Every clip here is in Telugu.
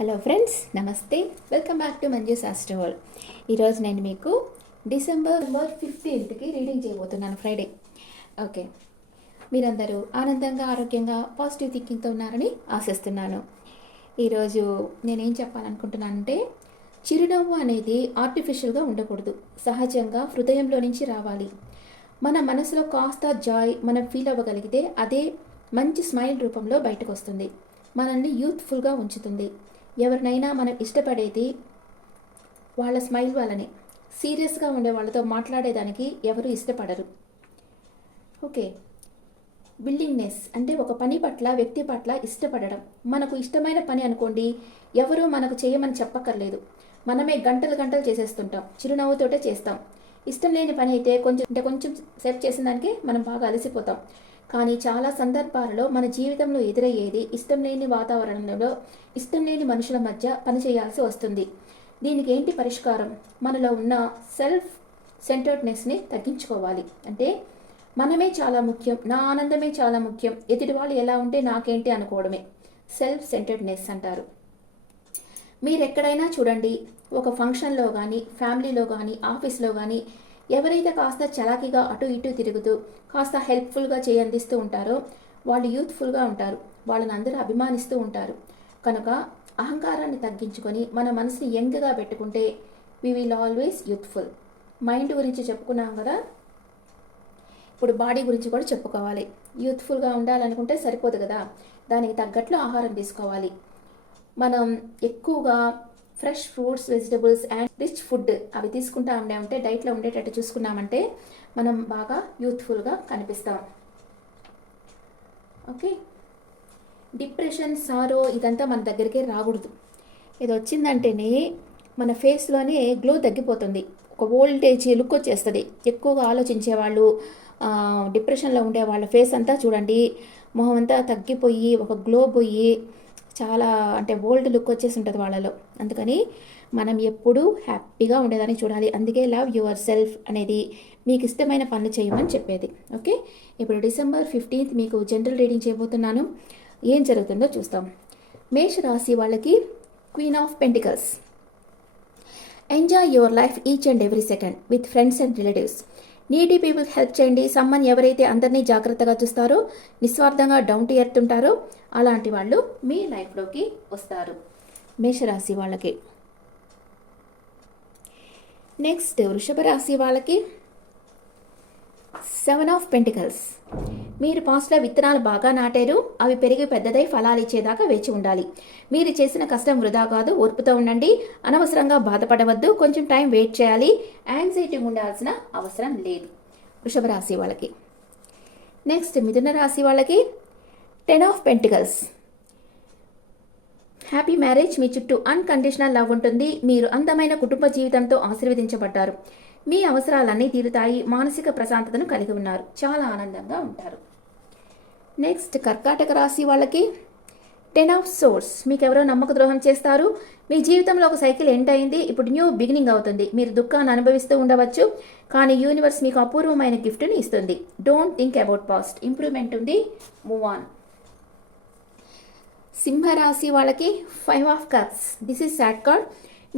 హలో ఫ్రెండ్స్, నమస్తే. Welcome back to Manju's astro world. ఈరోజు నేను మీకు డిసెంబర్ 15కి రీడింగ్ చేయబోతున్నాను, ఫ్రైడే. ఓకే, మీరందరూ ఆనందంగా, ఆరోగ్యంగా, పాజిటివ్ థింకింగ్తో ఉన్నారని ఆశిస్తున్నాను. ఈరోజు నేనేం చెప్పాలనుకుంటున్నానంటే, చిరునవ్వు అనేది ఆర్టిఫిషియల్గా ఉండకూడదు, సహజంగా హృదయంలో నుంచి రావాలి. మన మనసులో కాస్త జాయ్ మనం ఫీల్ అవ్వగలిగితే అదే మంచి స్మైల్ రూపంలో బయటకు వస్తుంది, మనల్ని యూత్ఫుల్గా ఉంచుతుంది. ఎవరినైనా మనం ఇష్టపడేది వాళ్ళ స్మైల్ వల్లనే. సీరియస్గా ఉండే వాళ్ళతో మాట్లాడేదానికి ఎవరు ఇష్టపడరు. ఓకే, విల్లింగ్నెస్ అంటే ఒక పని పట్ల, వ్యక్తి పట్ల ఇష్టపడడం. మనకు ఇష్టమైన పని అనుకోండి, ఎవరు మనకు చేయమని చెప్పక్కర్లేదు, మనమే గంటలు గంటలు చేసేస్తుంటాం, చిరునవ్వుతోటే చేస్తాం. ఇష్టం లేని పని అయితే కొంచెం సేపు చేసిన దానికి మనం బాగా అలసిపోతాం. కానీ చాలా సందర్భాలలో మన జీవితంలో ఎదురయ్యేది ఇష్టం లేని వాతావరణంలో, ఇష్టం లేని మనుషుల మధ్య పనిచేయాల్సి వస్తుంది. దీనికి ఏంటి పరిష్కారం? మనలో ఉన్న సెల్ఫ్ సెంటర్డ్నెస్ని తగ్గించుకోవాలి. అంటే మనమే చాలా ముఖ్యం, నా ఆనందమే చాలా ముఖ్యం, ఎదుటి వాళ్ళు ఎలా ఉంటే నాకేంటి అనుకోవడమే సెల్ఫ్ సెంటర్డ్నెస్ అంటారు. మీరు ఎక్కడైనా చూడండి, ఒక ఫంక్షన్లో కానీ, ఫ్యామిలీలో కానీ, ఆఫీస్లో కానీ, ఎవరైతే కాస్త చలాకీగా అటు ఇటు తిరుగుతూ కాస్త హెల్ప్ఫుల్గా అందిస్తూ ఉంటారో వాళ్ళు యూత్ఫుల్గా ఉంటారు, వాళ్ళని అందరూ అభిమానిస్తూ ఉంటారు. కనుక అహంకారాన్ని తగ్గించుకొని మన మనసుని యంగ్గా పెట్టుకుంటే we will always youthful. Mind గురించి చెప్పుకున్నాం కదా, ఇప్పుడు బాడీ గురించి కూడా చెప్పుకోవాలి. యూత్ఫుల్గా ఉండాలనుకుంటే సరిపోదు కదా, దానికి తగ్గట్లు ఆహారం తీసుకోవాలి. మనం ఎక్కువగా fresh fruits, vegetables and rich food అవి తీసుకుంటా ఉంటే, డైట్లో ఉండేటట్టు చూసుకున్నామంటే మనం బాగా యూత్ఫుల్గా కనిపిస్తాం. ఓకే, డిప్రెషన్, సారో ఇదంతా మన దగ్గరికి రాకూడదు. ఇది వచ్చిందంటేనే మన ఫేస్లోనే గ్లో తగ్గిపోతుంది, ఒక ఓల్డేజ్ లుక్ వచ్చేస్తుంది. ఎక్కువగా ఆలోచించే వాళ్ళు, డిప్రెషన్లో ఉండే వాళ్ళ ఫేస్ అంతా చూడండి, మొహం అంతా తగ్గిపోయి ఒక గ్లో పోయి చాలా అంటే ఓల్డ్ లుక్ వచ్చేసి ఉంటుంది వాళ్ళలో. అందుకని మనం ఎప్పుడూ హ్యాపీగా ఉండేదాన్ని చూడాలి. అందుకే లవ్ యువర్ సెల్ఫ్ అనేది మీకు ఇష్టమైన పనులు చేయమని చెప్పేది. ఓకే, ఇప్పుడు డిసెంబర్ 15th మీకు జనరల్ రీడింగ్ చేయబోతున్నాను. ఏం జరుగుతుందో చూస్తాం. మేష రాశి వాళ్ళకి queen of pentacles. Enjoy your life each and every second with friends and relatives. Needy people help చేయండి. సమ్మన్ ఎవరైతే అందరినీ జాగ్రత్తగా చూస్తారో, నిస్వార్థంగా డౌన్ టు ఎర్త్ ఉంటారో అలాంటి వాళ్ళు మీ లైఫ్లోకి వస్తారు, మేషరాశి వాళ్ళకి. నెక్స్ట్ వృషభ రాశి వాళ్ళకి 7 ఆఫ్ పెంటికల్స్. మీరు పాస్ట్లో విత్తనాలు బాగా నాటారు, అవి పెరిగి పెద్దదై ఫలాలు ఇచ్చేదాకా వేచి ఉండాలి. మీరు చేసిన కష్టం వృధా కాదు, ఓర్పుతో ఉండండి. అనవసరంగా బాధపడవద్దు, కొంచెం టైం వెయిట్ చేయాలి. యాంగ్జైటీ ఉండాల్సిన అవసరం లేదు, వృషభ రాశి వాళ్ళకి. నెక్స్ట్ మిథున రాశి వాళ్ళకి 10 ఆఫ్ పెంటికల్స్. Happy marriage. మీ చుట్టూ అన్కండిషనల్ లవ్ ఉంటుంది. మీరు అందమైన కుటుంబ జీవితంతో ఆశీర్వదించబడ్డారు. మీ అవసరాలన్నీ తీరుతాయి. మానసిక ప్రశాంతతను కలిగి ఉన్నారు, చాలా ఆనందంగా ఉంటారు. నెక్స్ట్ కర్కాటక రాశి వాళ్ళకి 10 ఆఫ్ సోర్స్. మీకు ఎవరో నమ్మక ద్రోహం చేస్తారు. మీ జీవితంలో ఒక సైకిల్ ఎండ్ అయింది, ఇప్పుడు న్యూ బిగినింగ్ అవుతుంది. మీరు దుఃఖాన్ని అనుభవిస్తూ ఉండవచ్చు, కానీ యూనివర్స్ మీకు అపూర్వమైన గిఫ్ట్ని ఇస్తుంది. Don't think about past, improvement ఉంది, మూవ్ ఆన్. సింహరాశి వాళ్ళకి 5 of cups. This is sad card.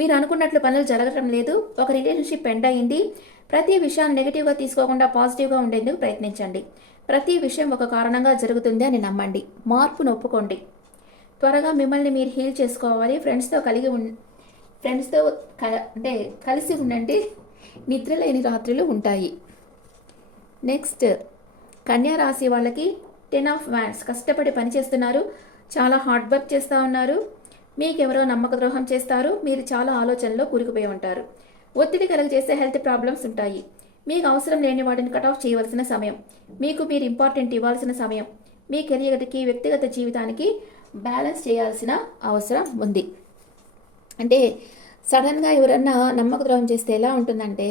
మీరు అనుకున్నట్లు పనులు జరగడం లేదు, ఒక రిలేషన్షిప్ ఎండ్ అయింది. ప్రతి విషయాన్ని నెగిటివ్గా తీసుకోకుండా పాజిటివ్గా ఉండేందుకు ప్రయత్నించండి. ప్రతి విషయం ఒక కారణంగా జరుగుతుంది అని నమ్మండి, మార్పును ఒప్పుకోండి. త్వరగా మిమ్మల్ని మీరు హీల్ చేసుకోవాలి. ఫ్రెండ్స్తో అంటే కలిసి ఉండండి, నిద్ర లేని రాత్రులు ఉంటాయి. నెక్స్ట్ కన్యా రాశి వాళ్ళకి 10 ఆఫ్ వ్యాండ్స్. కష్టపడి పని చేస్తున్నారు, చాలా హార్డ్ వర్క్ చేస్తూ ఉన్నారు. మీకెవరో నమ్మక ద్రోహం చేస్తారు, మీరు చాలా ఆలోచనలో కూరుకుపోయి ఉంటారు. ఒత్తిడి కలుగజేసే హెల్త్ ప్రాబ్లమ్స్ ఉంటాయి. మీకు అవసరం లేని వాటిని కట్ ఆఫ్ చేయవలసిన సమయం, మీకు మీరు ఇంపార్టెంట్ ఇవ్వాల్సిన సమయం. మీ కెరియర్కి, వ్యక్తిగత జీవితానికి బ్యాలెన్స్ చేయాల్సిన అవసరం ఉంది. అంటే సడన్గా ఎవరన్నా నమ్మక ద్రోహం చేస్తే ఎలా ఉంటుందంటే,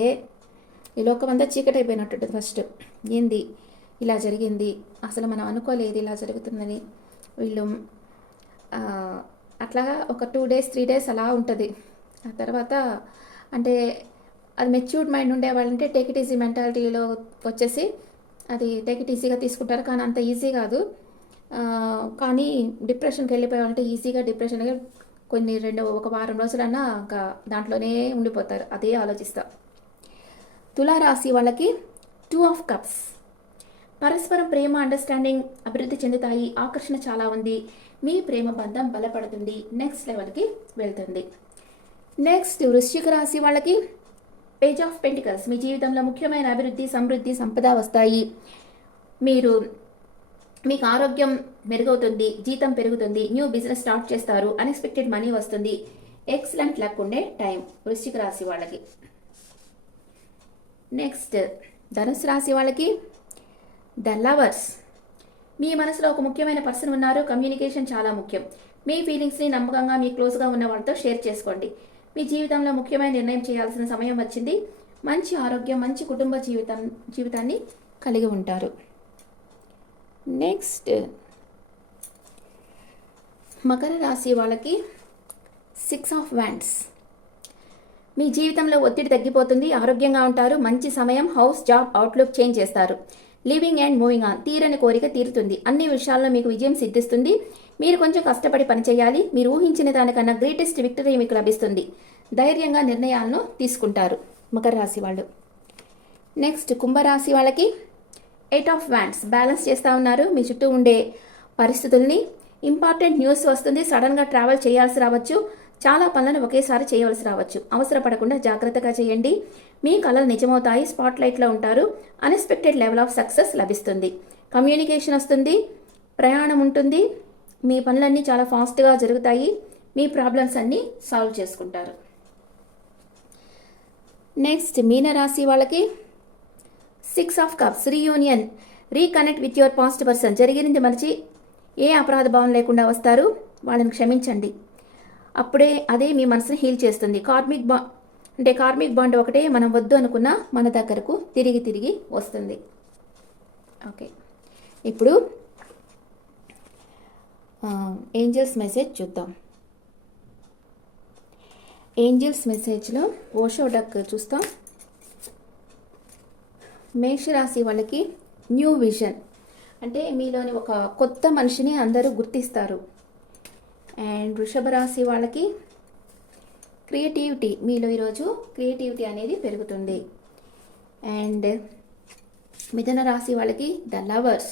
ఈ లోకమంతా చీకటి అయిపోయినట్టుంటుంది. ఫస్ట్ ఏంది ఇలా జరిగింది, అసలు మనం అనుకోలేదు ఇలా జరుగుతుందని. వీళ్ళు అట్లాగా ఒక 2 days 3 days అలా ఉంటుంది. ఆ తర్వాత అంటే అది మెచ్యూర్డ్ మైండ్ ఉండేవాళ్ళంటే టేక్ ఇట్ ఈజీ మెంటాలిటీలో వచ్చేసి అది టేక్ ఇట్ ఈజీగా తీసుకుంటారు, కానీ అంత ఈజీ కాదు. కానీ డిప్రెషన్కి వెళ్ళిపోయామంటే ఈజీగా డిప్రెషన్కి ఒక వారం రోజులన్నా ఇంకా దాంట్లోనే ఉండిపోతారు, అదే ఆలోచిస్తా. తులారాశి వాళ్ళకి 2 ఆఫ్ కప్స్. పరస్పరం ప్రేమ, అండర్స్టాండింగ్ అభివృద్ధి చెందుతాయి. ఆకర్షణ చాలా ఉంది. మీ ప్రేమ బంధం బలపడుతుంది, నెక్స్ట్ లెవెల్కి వెళ్తుంది. నెక్స్ట్ వృశ్చిక రాశి వాళ్ళకి పేజ్ ఆఫ్ పెంటికల్స్. మీ జీవితంలో ముఖ్యమైన అభివృద్ధి, సమృద్ధి, సంపద వస్తాయి. మీకు ఆరోగ్యం మెరుగవుతుంది, జీతం పెరుగుతుంది, న్యూ బిజినెస్ స్టార్ట్ చేస్తారు, అన్ఎక్స్పెక్టెడ్ మనీ వస్తుంది. ఎక్సలెంట్ లక్ ఉండే టైం వృశ్చిక రాశి వాళ్ళకి. నెక్స్ట్ ధనుసు రాశి వాళ్ళకి ద లవర్స్. మీ మనసులో ఒక ముఖ్యమైన పర్సన్ ఉన్నారు. కమ్యూనికేషన్ చాలా ముఖ్యం. మీ ఫీలింగ్స్ని నమ్మకంగా మీ క్లోజ్గా ఉన్న వాళ్ళతో షేర్ చేసుకోండి. మీ జీవితంలో ముఖ్యమైన నిర్ణయం చేయాల్సిన సమయం వచ్చింది. మంచి ఆరోగ్యం, మంచి కుటుంబ జీవితాన్ని కలిగి ఉంటారు. నెక్స్ట్ మకర రాశి వాళ్ళకి 6 ఆఫ్ వ్యాండ్స్. మీ జీవితంలో ఒత్తిడి తగ్గిపోతుంది, ఆరోగ్యంగా ఉంటారు. మంచి సమయం. హౌస్, జాబ్, అవుట్లుక్ చేంజ్ చేస్తారు. Living and moving on. తీరని కోరిక తీరుతుంది. అన్ని విషయాల్లో మీకు విజయం సిద్ధిస్తుంది. మీరు కొంచెం కష్టపడి పనిచేయాలి. మీరు ఊహించిన దానికన్నా గ్రేటెస్ట్ విక్టరీ మీకు లభిస్తుంది. ధైర్యంగా నిర్ణయాలను తీసుకుంటారు మకర రాశి వాళ్ళు. నెక్స్ట్ కుంభరాశి వాళ్ళకి 8 ఆఫ్ వ్యాండ్స్. బ్యాలెన్స్ చేస్తూ ఉన్నారు మీ చుట్టూ ఉండే పరిస్థితుల్ని. ఇంపార్టెంట్ న్యూస్ వస్తుంది. సడన్గా ట్రావెల్ చేయాల్సి రావచ్చు. చాలా పనులను ఒకేసారి చేయవలసి రావచ్చు. అవసరపడకుండా జాగ్రత్తగా చేయండి. మీ కళలు నిజమవుతాయి. స్పాట్లైట్లో ఉంటారు. అన్ఎక్స్పెక్టెడ్ లెవెల్ ఆఫ్ సక్సెస్ లభిస్తుంది. కమ్యూనికేషన్ వస్తుంది. ప్రయాణం ఉంటుంది. మీ పనులన్నీ చాలా ఫాస్ట్గా జరుగుతాయి. మీ ప్రాబ్లమ్స్ అన్నీ సాల్వ్ చేసుకుంటారు. నెక్స్ట్ మీనరాశి వాళ్ళకి 6 of cups. Reunion. Reconnect with your past person. జరిగింది మరిచి ఏ అపరాధ భావం లేకుండా వస్తారు. వాళ్ళని క్షమించండి. అదే మీ మనసుని హీల్ చేస్తుంది. కార్మిక్ బాండ్ ఒకటే మనం వద్దు అనుకున్నా మన దగ్గరకు తిరిగి వస్తుంది. ఓకే, ఇప్పుడు ఏంజల్స్ మెసేజ్ చూద్దాం. ఏంజల్స్ మెసేజ్లో ఓషో డక్ చూస్తాం. మేషరాశి వాళ్ళకి న్యూ విజన్. అంటే మీలోని ఒక కొత్త మనిషిని అందరూ గుర్తిస్తారు. అండ్ వృషభ రాశి వాళ్ళకి క్రియేటివిటీ. మీలో ఈరోజు క్రియేటివిటీ అనేది పెరుగుతుంది. అండ్ మిథున రాశి వాళ్ళకి ద లవర్స్.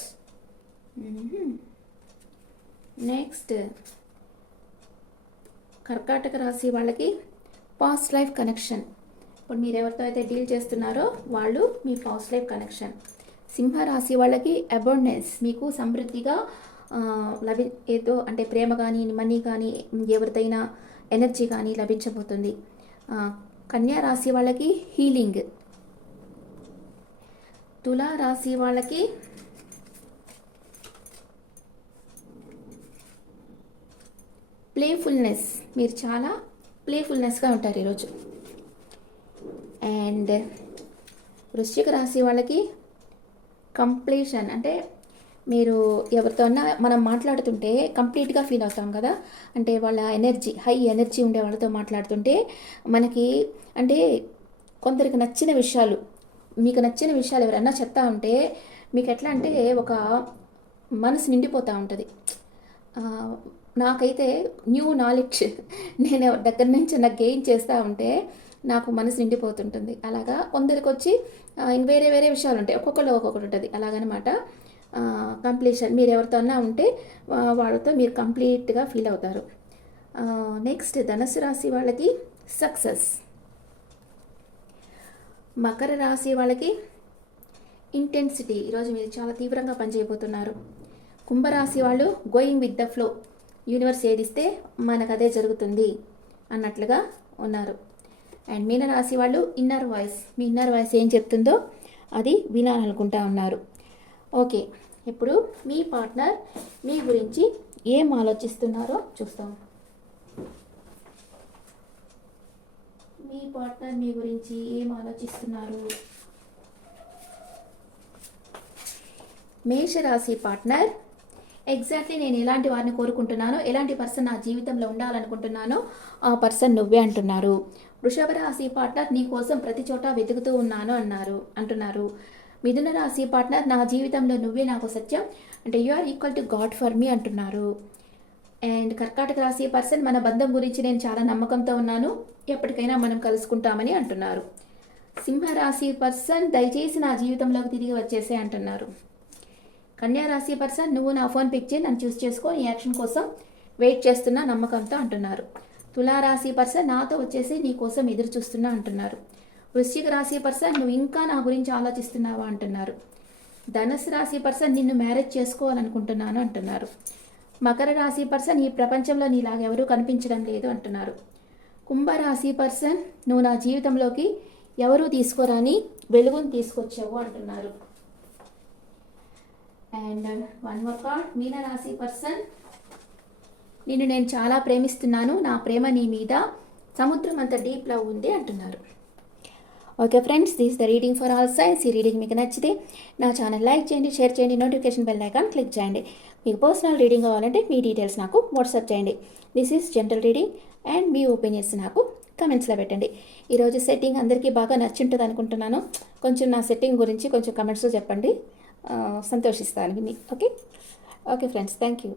నెక్స్ట్ కర్కాటక రాశి వాళ్ళకి పాస్ట్ లైఫ్ కనెక్షన్. ఇప్పుడు మీరు ఎవరితో అయితే డీల్ చేస్తున్నారో వాళ్ళు మీ పాస్ట్ లైఫ్ కనెక్షన్. సింహరాశి వాళ్ళకి అబౌండెన్స్. మీకు సమృద్ధిగా ఏదో అంటే ప్రేమ కానీ, మనీ కానీ, ఎవరిదైనా ఎనర్జీ కానీ లభించబోతుంది. కన్యా రాశి వాళ్ళకి హీలింగ్. తులా రాశి వాళ్ళకి ప్లేఫుల్నెస్. మీరు చాలా ప్లేఫుల్నెస్గా ఉంటారు ఈరోజు. అండ్ వృశ్చిక రాశి వాళ్ళకి కంప్లీషన్. అంటే మీరు ఎవరితో మనం మాట్లాడుతుంటే కంప్లీట్గా ఫీల్ అవుతాం కదా. అంటే వాళ్ళ ఎనర్జీ, హై ఎనర్జీ ఉండే వాళ్ళతో మాట్లాడుతుంటే మనకి అంటే కొందరికి నచ్చిన విషయాలు, మీకు నచ్చిన విషయాలు ఎవరన్నా చెప్తా ఉంటే మీకు ఎట్లా అంటే ఒక మనసు నిండిపోతూ ఉంటుంది. నాకైతే న్యూ నాలెడ్జ్ నేను దగ్గర నుంచి నాకు గెయిన్ చేస్తూ ఉంటే నాకు మనసు నిండిపోతుంటుంది. అలాగా కొందరికి వచ్చి వేరే విషయాలు ఉంటాయి. ఒక్కొక్కరు ఒక్కొక్కటి ఉంటుంది. అలాగనమాట కంప్లీషన్. మీరు ఎవరితో ఉంటే వాళ్ళతో మీరు కంప్లీట్గా ఫీల్ అవుతారు. నెక్స్ట్ ధనుసు రాశి వాళ్ళకి సక్సెస్. మకర రాశి వాళ్ళకి ఇంటెన్సిటీ. ఈరోజు మీరు చాలా తీవ్రంగా పనిచేయబోతున్నారు. కుంభరాశి వాళ్ళు going with the flow. Universe ఏదిస్తే మనకు అదే జరుగుతుంది అన్నట్లుగా ఉన్నారు. అండ్ మీనరాశి వాళ్ళు ఇన్నర్ వాయిస్. మీ ఇన్నర్ వాయిస్ ఏం చెప్తుందో అది వినాలనుకుంటా ఉన్నారు. ఓకే, ఇప్పుడు మీ పార్ట్నర్ మీ గురించి ఏం ఆలోచిస్తున్నారో చూస్తాం. మీ పార్ట్నర్ మీ గురించి ఏం ఆలోచిస్తున్నారు? మేషరాశి పార్ట్నర్ ఎగ్జాక్ట్లీ నేను ఎలాంటి వారిని కోరుకుంటున్నానో, ఎలాంటి పర్సన్ నా జీవితంలో ఉండాలనుకుంటున్నానో ఆ పర్సన్ నువ్వే అంటున్నారు. వృషభ రాశి పార్ట్నర్ నీ కోసం ప్రతి చోట వెతుకుతూ ఉన్నాను అంటున్నారు. మిథున రాశి పార్ట్నర్ నా జీవితంలో నువ్వే నాకు సత్యం, అంటే you are equal to god for me అంటున్నారు. అండ్ కర్కాటక రాశి పర్సన్ మన బంధం గురించి నేను చాలా నమ్మకంతో ఉన్నాను, ఎప్పటికైనా మనం కలుసుకుంటామని అంటున్నారు. సింహరాశి పర్సన్ దయచేసి నా జీవితంలోకి తిరిగి వచ్చేసే అంటున్నారు. కన్యా రాశి పర్సన్ నువ్వు నా ఫోన్ పిక్ చేయి, నన్ను చూస్ చేసుకో, ఈ యాక్షన్ కోసం వెయిట్ చేస్తున్నా నమ్మకంతో అంటున్నారు. తులారాశి పర్సన్ నాతో వచ్చేసి నీ కోసం ఎదురు చూస్తున్నా అంటున్నారు. వృశ్చిక రాశి పర్సన్ నువ్వు ఇంకా నా గురించి ఆలోచిస్తున్నావా అంటున్నారు. ధనుసు రాశి పర్సన్ నిన్ను మ్యారేజ్ చేసుకోవాలనుకుంటున్నాను అంటున్నారు. మకర రాశి పర్సన్ ఈ ప్రపంచంలో నీలాగెవరూ కనిపించడం లేదు అంటున్నారు. కుంభరాశి పర్సన్ నువ్వు నా జీవితంలోకి ఎవరూ తీసుకోరాని వెలుగును తీసుకొచ్చావు అంటున్నారు. అండ్ వన్ మోర్ కార్డ్, మీనరాశి పర్సన్ నిన్ను నేను చాలా ప్రేమిస్తున్నాను, నా ప్రేమ నీ మీద సముద్రం అంత డీప్ లవ్ ఉంది అంటున్నారు. Okay friends, this the reading for all science. ఈ రీడింగ్ మీకు నచ్చితే నా ఛానల్ లైక్ చేయండి, షేర్ చేయండి, నోటిఫికేషన్ బెల్ ఐకాన్ క్లిక్ చేయండి. మీకు పర్సనల్ రీడింగ్ కావాలంటే మీ డీటెయిల్స్ నాకు వాట్సాప్ చేయండి. This is general reading and me opinions నాకు కమెంట్స్లో పెట్టండి. ఈరోజు సెట్టింగ్ అందరికీ బాగా నచ్చుంటుంది అనుకుంటున్నాను. కొంచెం నా సెట్టింగ్ గురించి కొంచెం కమెంట్స్లో చెప్పండి, సంతోషిస్తాను విని. Okay friends, thank you.